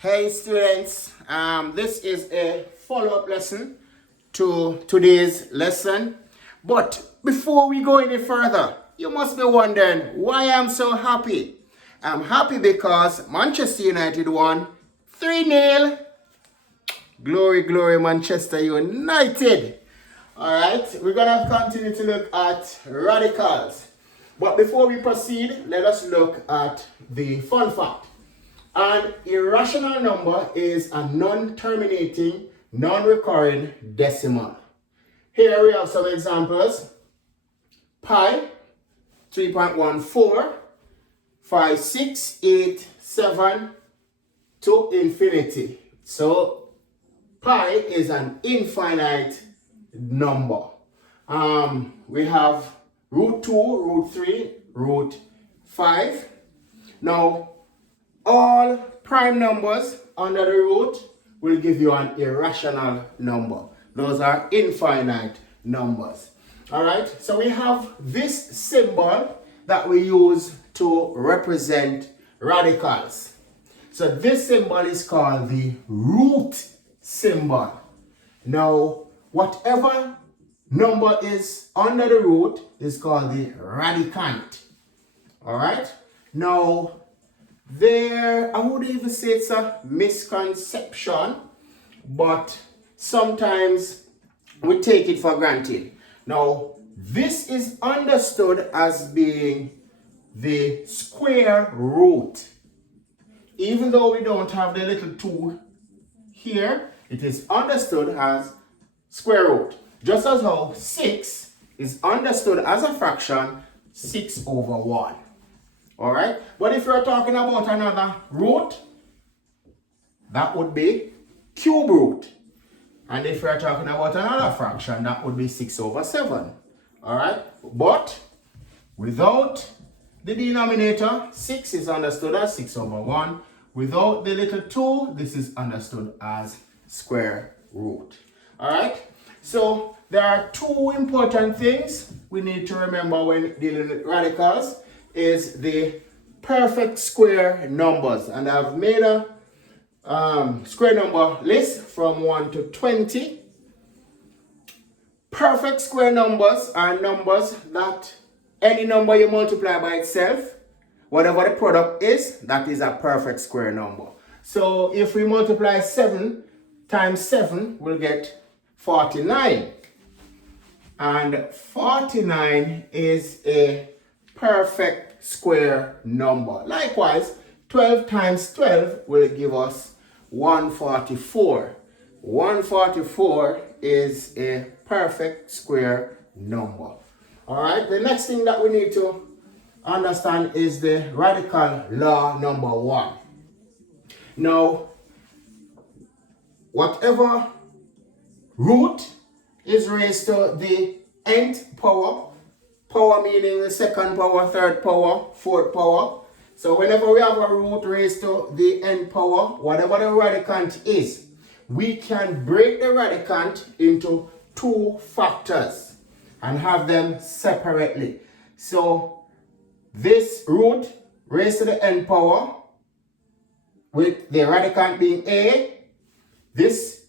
Hey students, this is a follow-up lesson to today's lesson. But before we go any further, you must be wondering why I'm so happy. I'm happy because Manchester United won 3-0. Glory, glory, Manchester United. Alright, we're going to continue to look at radicals. But before we proceed, let us look at the fun fact. An irrational number is a non-terminating, non-recurring decimal. Here we have some examples. Pi, 3.14, 5, 6, 8, 7 to infinity. So pi is an infinite number. We have root 2, root 3, root 5. Now, all prime numbers under the root will give you an irrational number. Those are infinite numbers. All right, so we have this symbol that we use to represent radicals. So this symbol is called the root symbol. Now, whatever number is under the root is called the radicand. All right, now, I would even say it's a misconception, but sometimes we take it for granted. Now, this is understood as being the square root. Even though we don't have the little 2 here, it is understood as square root. Just as how 6 is understood as a fraction, 6 over 1. Alright, but if you're talking about another root, that would be cube root. And if you're talking about another fraction, that would be 6 over 7. Alright, but without the denominator, 6 is understood as 6 over 1. Without the little 2, this is understood as square root. Alright, so there are 2 important things we need to remember when dealing with radicals. Is the perfect square numbers, and I've made a square number list from 1 to 20. Perfect square numbers are numbers that any number you multiply by itself, whatever the product is, that is a perfect square number. So if we multiply 7 times 7, we'll get 49, and 49 is a perfect square number. Likewise, 12 times 12 will give us 144. 144 is a perfect square number. Alright, the next thing that we need to understand is the radical law number 1. Now, whatever root is raised to the nth power, power meaning the second power, third power, fourth power. So whenever we have a root raised to the nth power, whatever the radicand is, we can break the radicand into 2 factors and have them separately. So this root raised to the nth power, with the radicand being a, this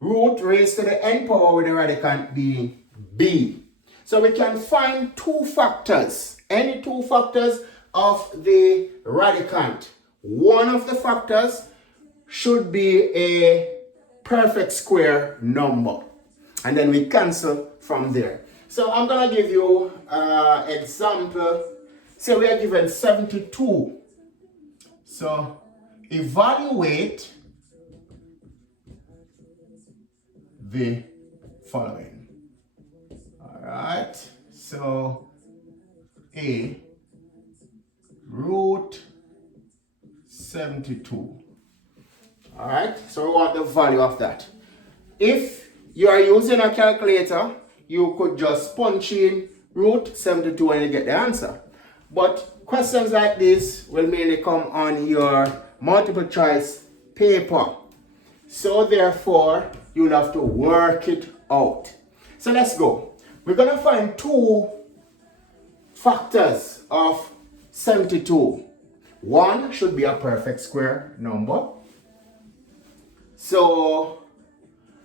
root raised to the nth power with the radicand being b. So we can find 2 factors, any 2 factors of the radicand. One of the factors should be a perfect square number. And then we cancel from there. So I'm going to give you an example. Say we are given 72. So evaluate the following. Alright, so a root 72. Alright, so we want the value of that. If you are using a calculator, you could just punch in root 72 and you get the answer. But questions like this will mainly come on your multiple choice paper. So therefore, you'll have to work it out. So let's go. We're going to find 2 factors of 72. One should be a perfect square number. So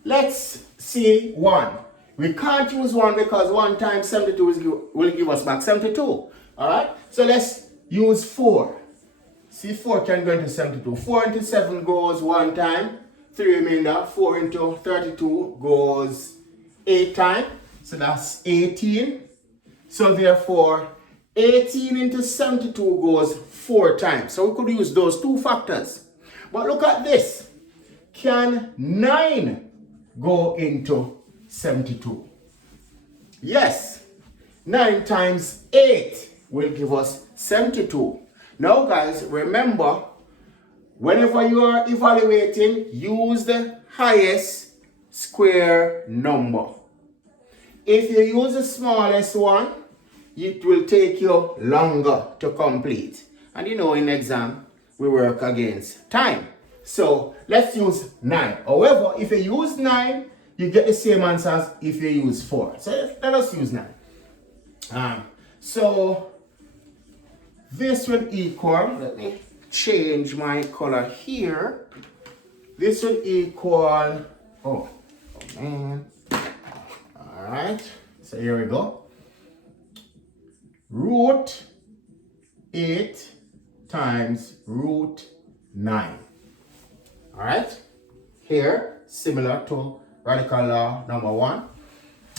let's see 1. We can't use 1 because 1 times 72 will give us back 72. Alright? So let's use 4. See, 4 can go into 72. 4 into 7 goes 1 time. 3 remainder. 4 into 32 goes 8 times. So that's 18. So therefore, 18 into 72 goes 4 times. So we could use those two factors. But look at this. Can 9 go into 72? Yes. 9 times 8 will give us 72. Now guys, remember, whenever you are evaluating, use the highest square number. If you use the smallest one, it will take you longer to complete. And you know, in exam, we work against time. So let's use 9. However, if you use 9, you get the same answer as if you use 4. So let us use 9. So this will equal, let me change my color here. This will equal, oh man. Alright, so here we go. Root 8 times root 9. Alright, here, similar to radical law number 1.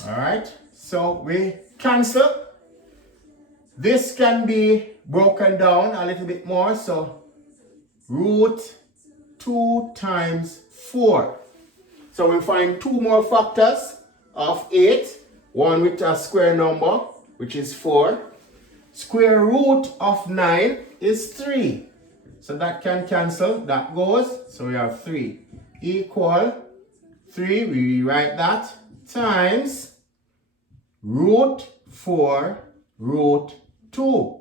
Alright, so we cancel. This can be broken down a little bit more. So root 2 times 4. So we find 2 more factors of 8. One with a square number, which is 4. Square root of 9 is 3. So that can cancel. That goes. So we have 3 equal 3. We rewrite that times root 4 root 2.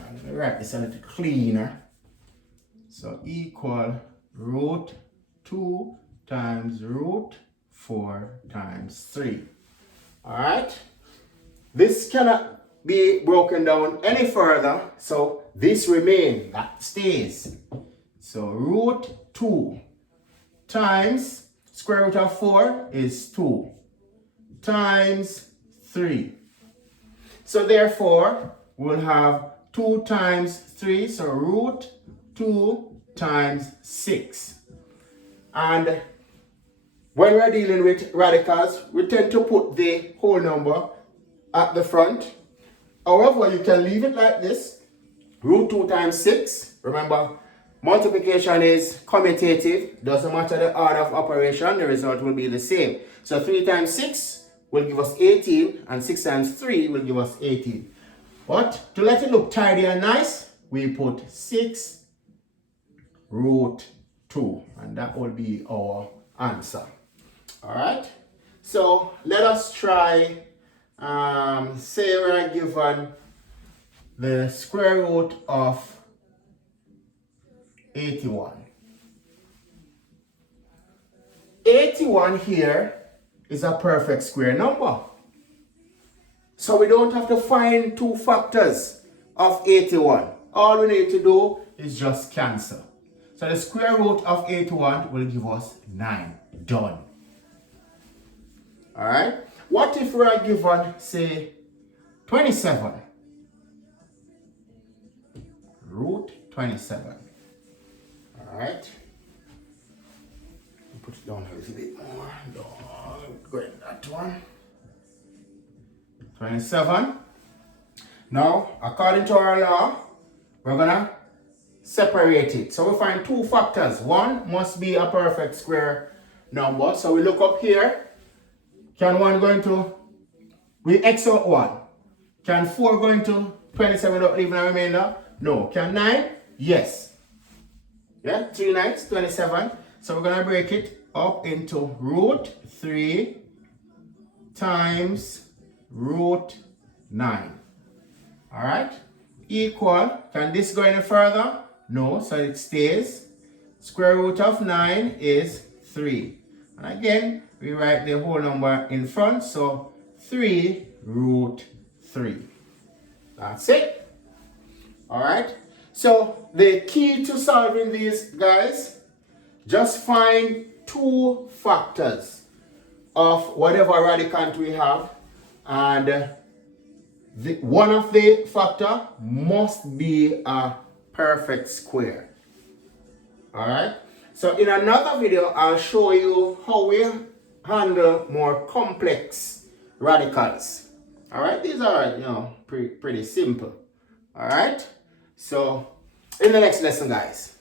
Let me write this a little cleaner. So equal root 2 times root 4 times 3. Alright? This cannot be broken down any further. So this remains. That stays. So root 2 times square root of 4 is 2 times 3. So therefore, we'll have 2 times 3, so root 2 times 6. And when we're dealing with radicals, we tend to put the whole number at the front. However, you can leave it like this. Root 2 times 6. Remember, multiplication is commutative. Doesn't matter the order of operation, the result will be the same. So 3 times 6 will give us 18, and 6 times 3 will give us 18. But to let it look tidy and nice, we put 6 root 2, and that will be our answer. Alright, so let us try, say we are given the square root of 81. 81 here is a perfect square number. So we don't have to find 2 factors of 81. All we need to do is just cancel. So the square root of 81 will give us 9. Done. Alright. What if we are given, say, 27? Root 27. Alright. Put it down a little bit more. Don't go in that one. 27. Now, according to our law, we're gonna separate it. So we find 2 factors. One must be a perfect square number. So we look up here. Can 1 go into, we X out 1. Can 4 go into 27 without leaving a remainder? No. Can 9? Yes. Yeah, 3 9s, 27. So we're gonna break it up into root 3 times root 9. Alright? Equal. Can this go any further? No, so it stays. Square root of 9 is 3. And again, we write the whole number in front. So 3 root 3. That's it. Alright? So the key to solving these, guys, just find two factors of whatever radicand we have, and one of the factor must be a perfect square. Alright, so in another video I'll show you how we handle more complex radicals. Alright, these are pretty simple. Alright, so in the next lesson, guys,